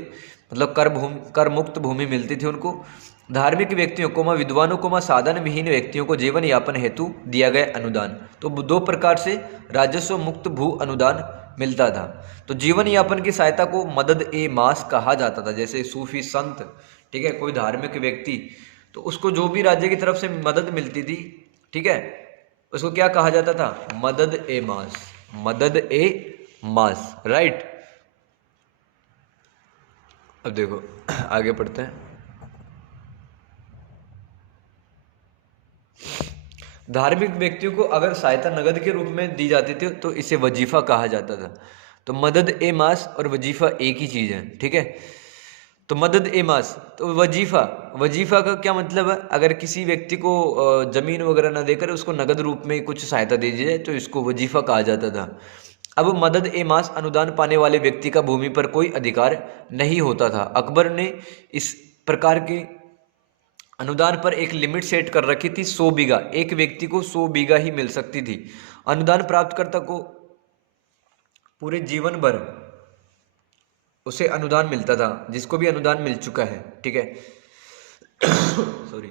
मतलब कर मुक्त भूमि मिलती थी उनको। धार्मिक व्यक्तियों को, विद्वानों को, साधन विहीन व्यक्तियों को जीवन यापन हेतु दिया गया अनुदान। तो दो प्रकार से राजस्व मुक्त भू अनुदान मिलता था। तो जीवन यापन की सहायता को मदद ए मास कहा जाता था। जैसे सूफी संत, ठीक है, कोई धार्मिक व्यक्ति, तो उसको जो भी राज्य की तरफ से मदद मिलती थी, ठीक है, उसको क्या कहा जाता था? मदद ए मास, मदद ए मास, राइट। अब देखो आगे पढ़ते हैं। धार्मिक व्यक्तियों को अगर सहायता नगद के रूप में दी जाती थी तो इसे वजीफा कहा जाता था। तो मदद ए मास और वजीफा एक ही चीज़ है, ठीक है। तो मदद ए मास, तो वजीफा का क्या मतलब है? अगर किसी व्यक्ति को जमीन वगैरह ना देकर उसको नगद रूप में कुछ सहायता दे दी जाए तो इसको वजीफा कहा जाता था। अब मदद ए मास अनुदान पाने वाले व्यक्ति का भूमि पर कोई अधिकार नहीं होता था। अकबर ने इस प्रकार के अनुदान पर एक लिमिट सेट कर रखी थी, 100 बीघा। एक व्यक्ति को 100 बीघा ही मिल सकती थी। अनुदान प्राप्तकर्ता को पूरे जीवन भर उसे अनुदान मिलता था, जिसको भी अनुदान मिल चुका है, ठीक है सॉरी।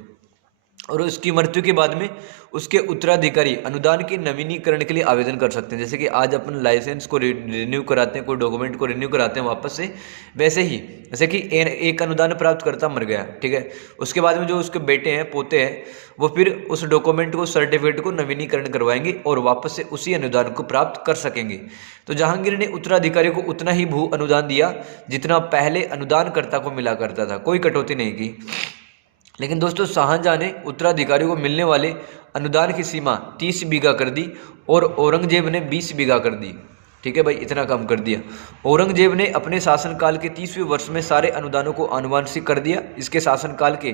और उसकी मृत्यु के बाद में उसके उत्तराधिकारी अनुदान के नवीनीकरण के लिए आवेदन कर सकते हैं। जैसे कि आज अपन लाइसेंस को रिन्यू कराते हैं, कोई डॉक्यूमेंट को रिन्यू कराते हैं वापस से, वैसे ही जैसे कि एक अनुदान प्राप्त करता मर गया, ठीक है, उसके बाद में जो उसके बेटे हैं, पोते हैं, वो फिर उस डॉक्यूमेंट को, सर्टिफिकेट को नवीनीकरण करवाएंगे और वापस से उसी अनुदान को प्राप्त कर सकेंगे। तो जहांगीर ने उत्तराधिकारी को उतना ही भू अनुदान दिया जितना पहले अनुदानकर्ता को मिला करता था, कोई कटौती नहीं की। लेकिन दोस्तों शाहजहां ने उत्तराधिकारी को मिलने वाले अनुदान की सीमा 30 बीघा कर दी और औरंगजेब ने 20 बीघा कर दी, ठीक है भाई, इतना कम कर दिया। औरंगजेब ने अपने शासनकाल के 30वें वर्ष में सारे अनुदानों को आनुवंशिक कर दिया। इसके शासनकाल के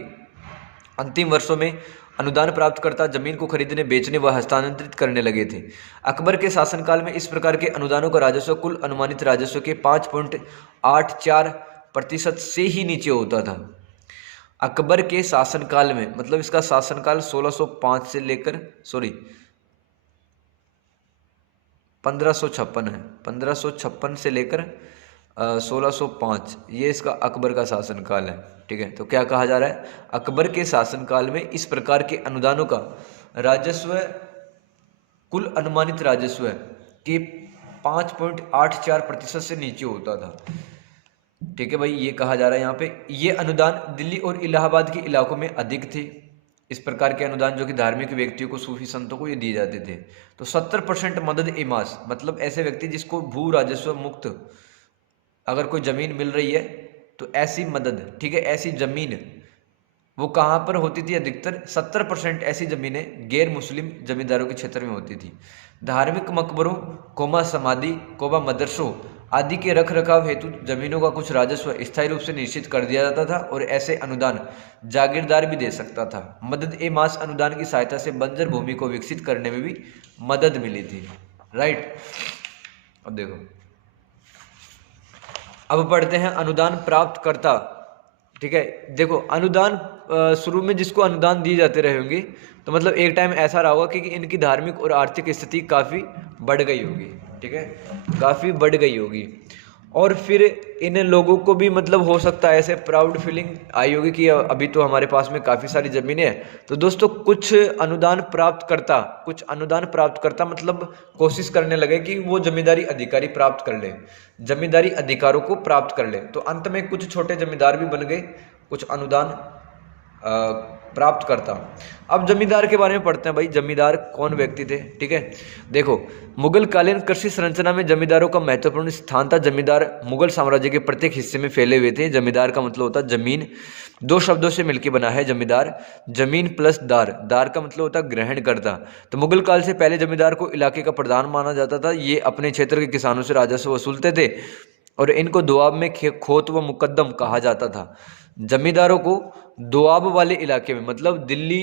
अंतिम वर्षों में अनुदान प्राप्तकर्ता जमीन को खरीदने, बेचने व हस्तांतरित करने लगे थे। अकबर के शासनकाल में इस प्रकार के अनुदानों का राजस्व कुल अनुमानित राजस्व के 5.84% से ही नीचे होता था। अकबर के शासनकाल में, मतलब इसका शासनकाल 1605 से लेकर 1556 है, 1556 से लेकर 1605, ये इसका अकबर का शासनकाल है, ठीक है। तो क्या कहा जा रहा है? अकबर के शासनकाल में इस प्रकार के अनुदानों का राजस्व, कुल अनुमानित राजस्व के 5.84% से नीचे होता था। ठीक है भाई, ये कहा जा रहा है यहाँ पे। ये अनुदान दिल्ली और इलाहाबाद के इलाकों में अधिक थे। इस प्रकार के अनुदान जो कि धार्मिक व्यक्तियों को, सूफी संतों को ये दिए जाते थे। तो 70% मदद ए मास, मतलब ऐसे व्यक्ति जिसको भू राजस्व मुक्त अगर कोई जमीन मिल रही है तो ऐसी मदद, ठीक है, ऐसी जमीन वो कहाँ पर होती थी अधिकतर? 70% ऐसी जमीनें गैर मुस्लिम जमींदारों के क्षेत्र में होती थी। धार्मिक मकबरों, कोमा समाधि, कोमा मदरसों आदि के रख रखाव हेतु जमीनों का कुछ राजस्व स्थायी रूप से निश्चित कर दिया जाता था और ऐसे अनुदान जागीरदार भी दे सकता था। मदद ए मास अनुदान की सहायता से बंजर भूमि को विकसित करने में भी मदद मिली थी। राइट, अब देखो, अब पढ़ते हैं अनुदान प्राप्तकर्ता। ठीक है, देखो अनुदान शुरू में जिसको अनुदान दिए जाते रहे होंगे तो मतलब एक टाइम ऐसा रहा होगा कि इनकी धार्मिक और आर्थिक स्थिति काफ़ी बढ़ गई होगी। ठीक है, काफ़ी बढ़ गई होगी और फिर इन लोगों को भी मतलब हो सकता है ऐसे प्राउड फीलिंग आई होगी कि अभी तो हमारे पास में काफ़ी सारी ज़मीनें हैं। तो दोस्तों कुछ अनुदान प्राप्त करता मतलब कोशिश करने लगे कि वो जमींदारी अधिकारी प्राप्त कर ले, जमींदारी अधिकारों को प्राप्त कर ले। तो अंत में कुछ छोटे जमींदार भी बन गए, कुछ अनुदान प्राप्त करता। अब जमींदार के बारे में पढ़ते हैं भाई, जमींदार कौन व्यक्ति थे। ठीक है, देखो मुगल कालीन कृषि संरचना में जमींदारों का महत्वपूर्ण स्थान था। जमींदार मुगल साम्राज्य के प्रत्येक हिस्से में फैले हुए थे। जमींदार का मतलब होता है जमीन, दो शब्दों से मिलकर बना है जमींदार, जमीन प्लस दार, दार का मतलब होता है ग्रहण करता। तो मुगल काल से पहले जमींदार को इलाके का प्रधान माना जाता था। ये अपने क्षेत्र के किसानों से राजस्व वसूलते थे और इनको दुआब में खोत व मुकद्दम कहा जाता था। जमींदारों को दोआब वाले इलाके में, मतलब दिल्ली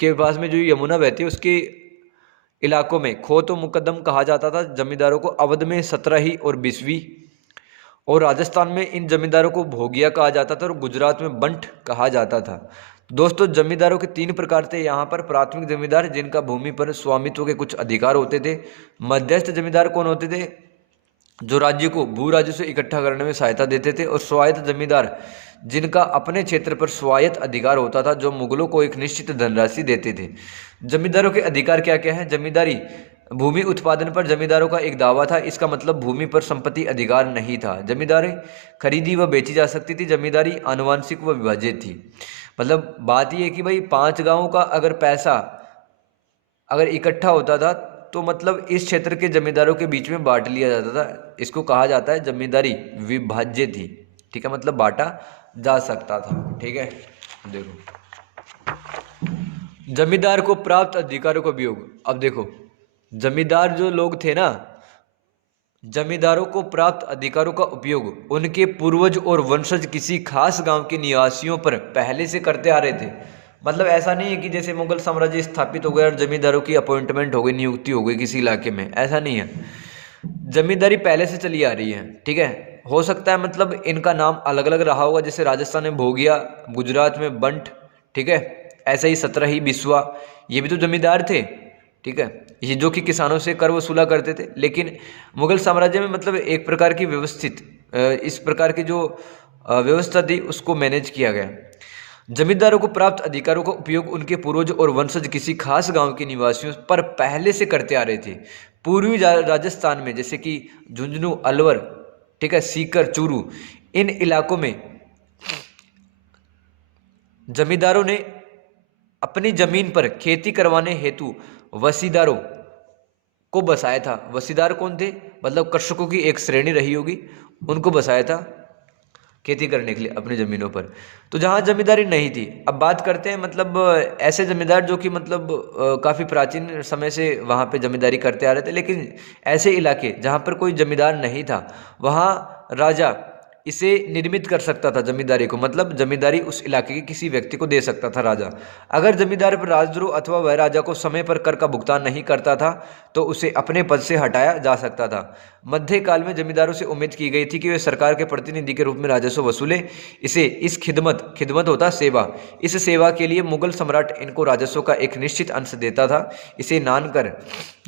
के पास में जो यमुना बहती है उसके इलाकों में खोत व मुकद्दम कहा जाता था। जमींदारों को अवध में 17वीं और 20वीं और राजस्थान में इन जमींदारों को भोगिया कहा जाता था और गुजरात में बंट कहा जाता था। दोस्तों जमींदारों के 3 प्रकार थे यहाँ पर। प्राथमिक जमींदार जिनका भूमि पर स्वामित्व के कुछ अधिकार होते थे। मध्यस्थ जमींदार कौन होते थे? जो राज्य को भू राजस्व इकट्ठा करने में सहायता देते थे। और स्वायत्त जमींदार जिनका अपने क्षेत्र पर स्वायत्त अधिकार होता था, जो मुगलों को एक निश्चित धनराशि देते थे। जमींदारों के अधिकार क्या क्या है? जमींदारी भूमि उत्पादन पर जमींदारों का एक दावा था। इसका मतलब भूमि पर संपत्ति अधिकार नहीं था। जमींदारी खरीदी व बेची जा सकती थी। जमींदारी आनुवंशिक व विभाजित थी। मतलब बात यह है कि भाई 5 गांवों का अगर पैसा अगर इकट्ठा होता था तो मतलब इस क्षेत्र के जमींदारों के बीच में बांट लिया जाता था। इसको कहा जाता है जमींदारी विभाज्य थी। ठीक है, मतलब बांटा जा सकता था। ठीक है, देखो जमींदार को प्राप्त अधिकारों का उपयोग। अब देखो जमींदार जो लोग थे ना, जमींदारों को प्राप्त अधिकारों का उपयोग उनके पूर्वज और वंशज किसी खास गांव के निवासियों पर पहले से करते आ रहे थे। मतलब ऐसा नहीं है कि जैसे मुगल साम्राज्य स्थापित हो गया और जमींदारों की अपॉइंटमेंट हो गई, नियुक्ति हो गई किसी इलाके में, ऐसा नहीं है। जमींदारी पहले से चली आ रही है। ठीक है, हो सकता है मतलब इनका नाम अलग अलग रहा होगा, जैसे राजस्थान में भोगिया, गुजरात में बंट। ठीक है, ऐसा ही 17वीं बिस्वा, ये भी तो जमींदार थे। ठीक है, ये जो कि किसानों से कर वसूला करते थे। लेकिन मुगल साम्राज्य में मतलब एक प्रकार की व्यवस्थित इस प्रकार की जो व्यवस्था थी उसको मैनेज किया गया। जमींदारों को प्राप्त अधिकारों का उपयोग उनके पूर्वज और वंशज किसी खास गांव के निवासियों पर पहले से करते आ रहे थे। पूर्वी राजस्थान में जैसे कि झुंझुनू, अलवर, ठीक है, सीकर, चूरू, इन इलाकों में जमींदारों ने अपनी जमीन पर खेती करवाने हेतु वसीदारों को बसाया था। वसीदार कौन थे? मतलब कृषकों की एक श्रेणी रही होगी, उनको बसाया था खेती करने के लिए अपनी ज़मीनों पर। तो जहाँ जमींदारी नहीं थी, अब बात करते हैं मतलब ऐसे जमींदार जो कि मतलब काफ़ी प्राचीन समय से वहाँ पे जमींदारी करते आ रहे थे। लेकिन ऐसे इलाके जहाँ पर कोई जमींदार नहीं था, वहाँ राजा इसे निर्मित कर सकता था जमींदारी को। मतलब जमींदारी उस इलाके के किसी व्यक्ति को दे सकता था राजा। अगर जमींदार पर राजद्रोह अथवा वह राजा को समय पर कर का भुगतान नहीं करता था तो उसे अपने पद से हटाया जा सकता था। मध्यकाल में जमींदारों से उम्मीद की गई थी कि वे सरकार के प्रतिनिधि के रूप में राजस्व वसूले। इसे इस खिदमत होता सेवा, इस सेवा के लिए मुगल सम्राट इनको राजस्व का एक निश्चित अंश देता था। इसे नानकर,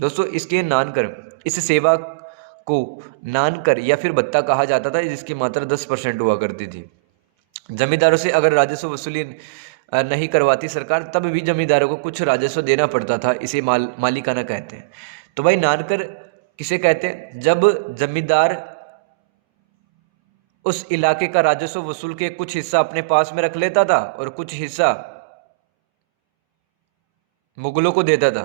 दोस्तों इसके नानकर, इस सेवा को नानकर या फिर भत्ता कहा जाता था, जिसकी मात्रा 10% हुआ करती थी। जमींदारों से अगर राजस्व वसूली नहीं करवाती सरकार, तब भी जमींदारों को कुछ राजस्व देना पड़ता था। इसे मालिकाना कहते हैं। तो भाई नानकर किसे कहते हैं? जब जमींदार उस इलाके का राजस्व वसूल के कुछ हिस्सा अपने पास में रख लेता था और कुछ हिस्सा मुगलों को देता था,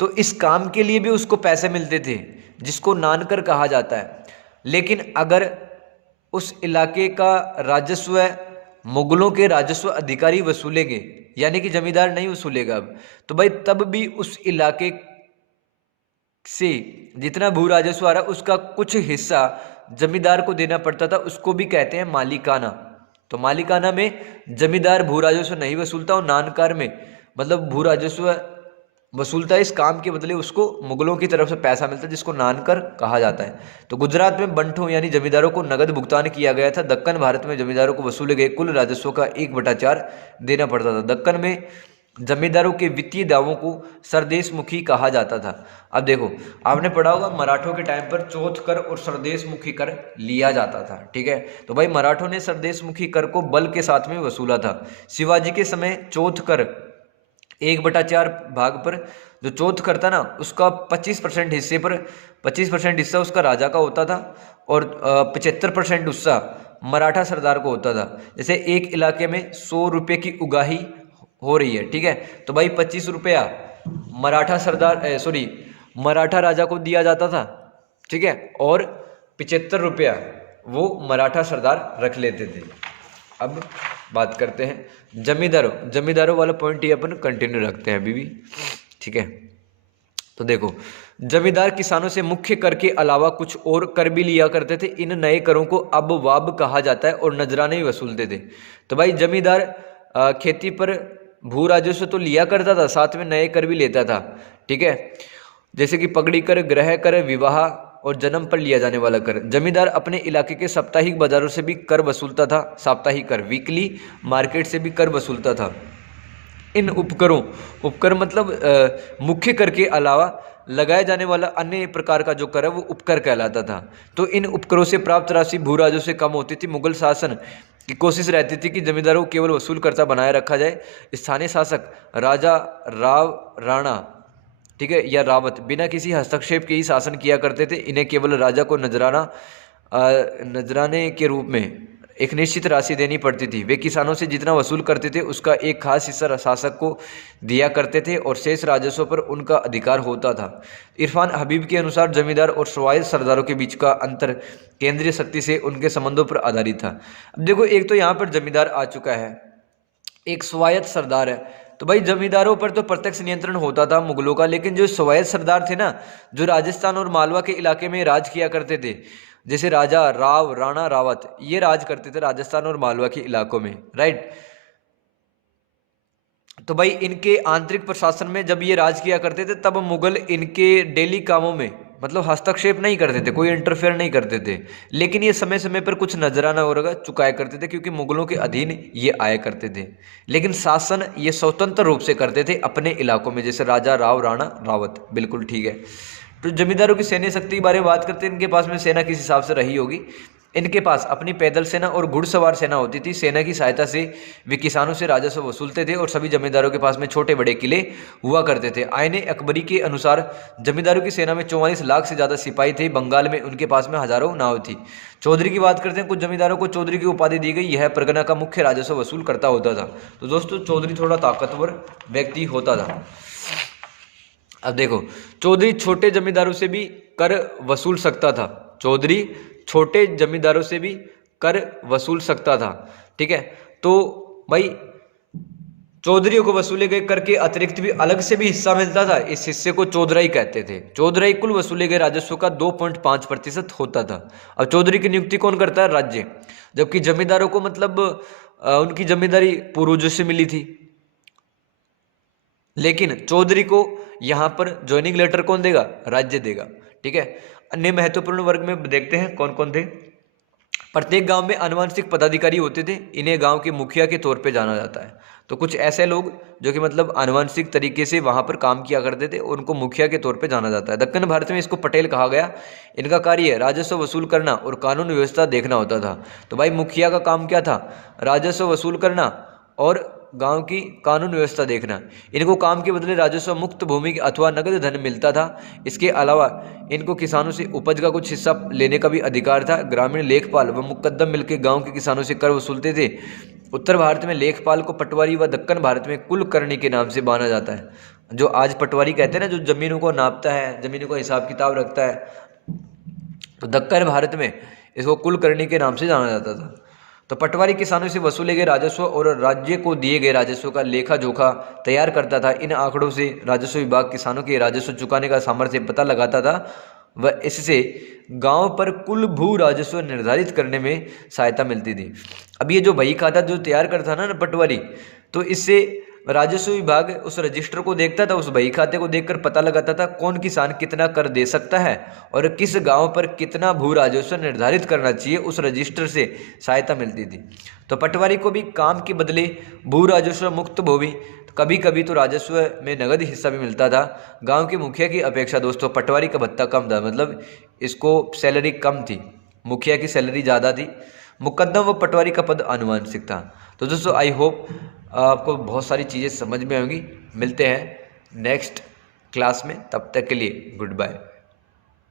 तो इस काम के लिए भी उसको पैसे मिलते थे, जिसको नानकर कहा जाता है। लेकिन अगर उस इलाके का राजस्व मुगलों के राजस्व अधिकारी वसूलेंगे, यानी कि जमींदार नहीं वसूलेगा अब, तो भाई तब भी उस इलाके से जितना भू राजस्व आ रहा है उसका कुछ हिस्सा जमींदार को देना पड़ता था, उसको भी कहते हैं मालिकाना। तो मालिकाना में जमींदार भू राजस्व नहीं वसूलता और नानकार में मतलब भू राजस्व वसूलता है, इस काम के बदले उसको मुगलों की तरफ से पैसा मिलता है, जिसको नानकर कहा जाता है। तो गुजरात में बंटों यानी जमींदारों को नगद भुगतान किया गया था। दक्कन भारत में जमींदारों को वसूले गए कुल राजस्व का 1/4 देना पड़ता था। दक्कन में जमींदारों के वित्तीय दावों को सरदेशमुखी कहा जाता था। अब देखो, आपने पढ़ा होगा मराठों के टाइम पर चौथ कर और सरदेशमुखी कर लिया जाता था, ठीक है। तो भाई मराठों ने सरदेशमुखी कर को बल के साथ में वसूला था। शिवाजी के समय चौथ कर 1/4 भाग पर जो चौथ करता ना, उसका 25% हिस्से पर 25% हिस्सा उसका राजा का होता था और 75% हिस्सा मराठा सरदार को होता था। जैसे एक इलाके में 100 रुपये की उगाही हो रही है, ठीक है, तो भाई 25 रुपया मराठा सरदार मराठा राजा को दिया जाता था, ठीक है, और 75 रुपया वो मराठा सरदार रख लेते थे। अब बात करते हैं जमींदारों वाला पॉइंट ये अपन कंटिन्यू रखते हैं अभी भी, ठीक है। तो देखो, जमींदार किसानों से मुख्य कर के अलावा कुछ और कर भी लिया करते थे। इन नए करों को अब वाब कहा जाता है और नजराने भी वसूलते थे। तो भाई जमींदार खेती पर भू राजस्व तो लिया करता था, साथ में नए कर भी लेता था, ठीक है, जैसे कि पगड़ी कर, गृह कर, विवाह और जन्म पर लिया जाने वाला कर। जमींदार अपने इलाके के साप्ताहिक बाजारों से भी कर वसूलता था। साप्ताहिक कर, वीकली मार्केट से भी कर वसूलता था। इन उपकर मतलब मुख्य कर के अलावा लगाए जाने वाला अन्य प्रकार का जो कर है वो उपकर कहलाता था। तो इन उपकरों से प्राप्त राशि भू राजस्व से कम होती थी। मुगल शासन की कोशिश रहती थी कि जमींदारों को केवल वसूल करता बनाए रखा जाए। स्थानीय शासक राजा, राव, राणा, ठीक है, या रावत बिना किसी हस्तक्षेप के ही शासन किया करते थे। इन्हें केवल राजा को नजराने के रूप में एक निश्चित राशि देनी पड़ती थी। वे किसानों से जितना वसूल करते थे उसका एक खास हिस्सा शासक को दिया करते थे और शेष राजस्व पर उनका अधिकार होता था। इरफान हबीब के अनुसार जमींदार और स्वायत्त सरदारों के बीच का अंतर केंद्रीय शक्ति से उनके संबंधों पर आधारित था। अब देखो, एक तो यहाँ पर जमींदार आ चुका है, एक स्वायत्त सरदार है। तो भाई जमींदारों पर तो प्रत्यक्ष नियंत्रण होता था मुगलों का, लेकिन जो स्वायत्त सरदार थे ना, जो राजस्थान और मालवा के इलाके में राज किया करते थे, जैसे राजा, राव, राणा, रावत, ये राज करते थे राजस्थान और मालवा के इलाकों में, राइट। तो भाई इनके आंतरिक प्रशासन में जब ये राज किया करते थे तब मुगल इनके डेली कामों में मतलब हस्तक्षेप नहीं करते थे, कोई इंटरफेयर नहीं करते थे। लेकिन ये समय समय पर कुछ नजराना वगैरह चुकाया करते थे, क्योंकि मुगलों के अधीन ये आया करते थे। लेकिन शासन ये स्वतंत्र रूप से करते थे अपने इलाकों में, जैसे राजा, राव, राणा, रावत, बिल्कुल ठीक है। तो जमींदारों की सैन्य शक्ति के बारे में बात करते हैं। इनके पास में सेना किस हिसाब से रही होगी? इनके पास अपनी पैदल सेना और घुड़सवार सेना होती थी। सेना की सहायता से वे किसानों से राजस्व वसूलते थे और सभी जमींदारों के पास में छोटे बड़े किले हुआ करते थे। आईने अकबरी के अनुसार जमींदारों की सेना में 44 लाख से ज़्यादा सिपाही थे। बंगाल में उनके पास में हजारों नाव थी। चौधरी की बात करते हैं। कुछ जमींदारों को चौधरी की उपाधि दी गई। यह परगना का मुख्य राजस्व वसूल करता होता था। तो दोस्तों, चौधरी थोड़ा ताकतवर व्यक्ति होता था। अब देखो, चौधरी छोटे जमींदारों से भी कर वसूल सकता था। चौधरी छोटे जमींदारों से भी कर वसूल सकता था, ठीक है। तो भाई चौधरियों को वसूले गए कर के अतिरिक्त भी अलग से भी हिस्सा मिलता था। इस हिस्से को चौधराई कहते थे। चौधराई कुल वसूले गए राजस्व का 2.5% होता था। अब चौधरी की नियुक्ति कौन करता है? राज्य। जबकि जमींदारों को मतलब उनकी जमींदारी पूर्वजों से मिली थी, लेकिन चौधरी को यहाँ पर ज्वाइनिंग लेटर कौन देगा? राज्य देगा, ठीक है। अन्य महत्वपूर्ण वर्ग में देखते हैं कौन कौन थे। प्रत्येक गांव में आनुवंशिक पदाधिकारी होते थे। इन्हें गांव के मुखिया के तौर पे जाना जाता है। तो कुछ ऐसे लोग जो कि मतलब आनुवंशिक तरीके से वहां पर काम किया करते थे, उनको मुखिया के तौर पे जाना जाता है। दक्कन भारत में इसको पटेल कहा गया। इनका कार्य राजस्व वसूल करना और कानून व्यवस्था देखना होता था। तो भाई मुखिया का काम क्या था? राजस्व वसूल करना और गांव की कानून व्यवस्था देखना। इनको काम के बदले राजस्व मुक्त भूमि अथवा नगद धन मिलता था। इसके अलावा इनको किसानों से उपज का कुछ हिस्सा लेने का भी अधिकार था। ग्रामीण लेखपाल व मुकद्दम मिलकर गांव के किसानों से कर वसूलते थे। उत्तर भारत में लेखपाल को पटवारी व दक्कन भारत में कुलकर्णी के नाम से माना जाता है। जो आज पटवारी कहते हैं ना, जो जमीनों को नापता है, जमीनों का हिसाब किताब रखता है, तो दक्कन भारत में इसको कुलकर्णी के नाम से जाना जाता था। तो पटवारी किसानों से वसूले गए राजस्व और राज्य को दिए गए राजस्व का लेखा जोखा तैयार करता था। इन आंकड़ों से राजस्व विभाग किसानों के राजस्व चुकाने का सामर्थ्य पता लगाता था व इससे गांव पर कुल भू राजस्व निर्धारित करने में सहायता मिलती थी। अब ये जो बही खाता जो तैयार करता ना पटवारी, तो इससे राजस्व विभाग उस रजिस्टर को देखता था, उस बही खाते को देखकर पता लगाता था कौन किसान कितना कर दे सकता है और किस गांव पर कितना भू राजस्व निर्धारित करना चाहिए। उस रजिस्टर से सहायता मिलती थी। तो पटवारी को भी काम के बदले भू राजस्व मुक्त भूमि, कभी कभी तो राजस्व में नगद हिस्सा भी मिलता था। गांव के मुखिया की अपेक्षा दोस्तों पटवारी का भत्ता कम था, मतलब इसको सैलरी कम थी, मुखिया की सैलरी ज़्यादा थी। मुकद्दम व पटवारी का पद आनुवांशिक था। तो दोस्तों आई होप आपको बहुत सारी चीज़ें समझ में आएंगी। मिलते हैं नेक्स्ट क्लास में, तब तक के लिए गुड बाय।